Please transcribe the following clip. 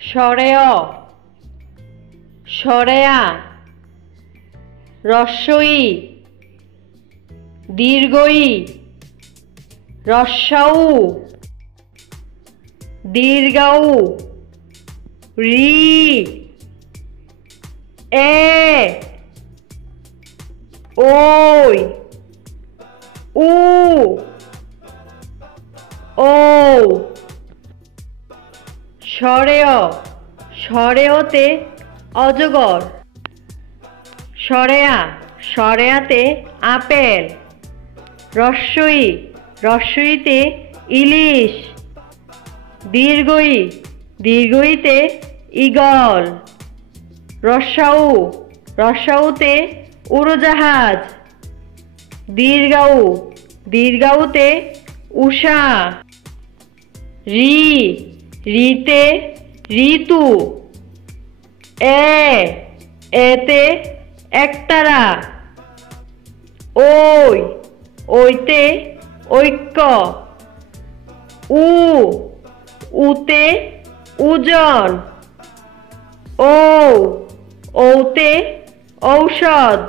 সরেয় সরেয়া রস্বই দীর্ঘই রস্বাউ দীর্ঘাউ রি এ ওই উ ও সরেয় সরেয়তে অজগর সরেয়া সরেয়াতে আপেল রস্বই রস্বইতে ইলিশ দীর্ঘই দীর্ঘইতে ঈগল রস্বাউ রস্বাউতে উড়োজাহাজ দীর্ঘাউ দীর্ঘাউতে উষা রি রিতে ঋতু এতে একতারা ওই ওইতে ঐক্য উতে ওজন ঔতে ঔষধ।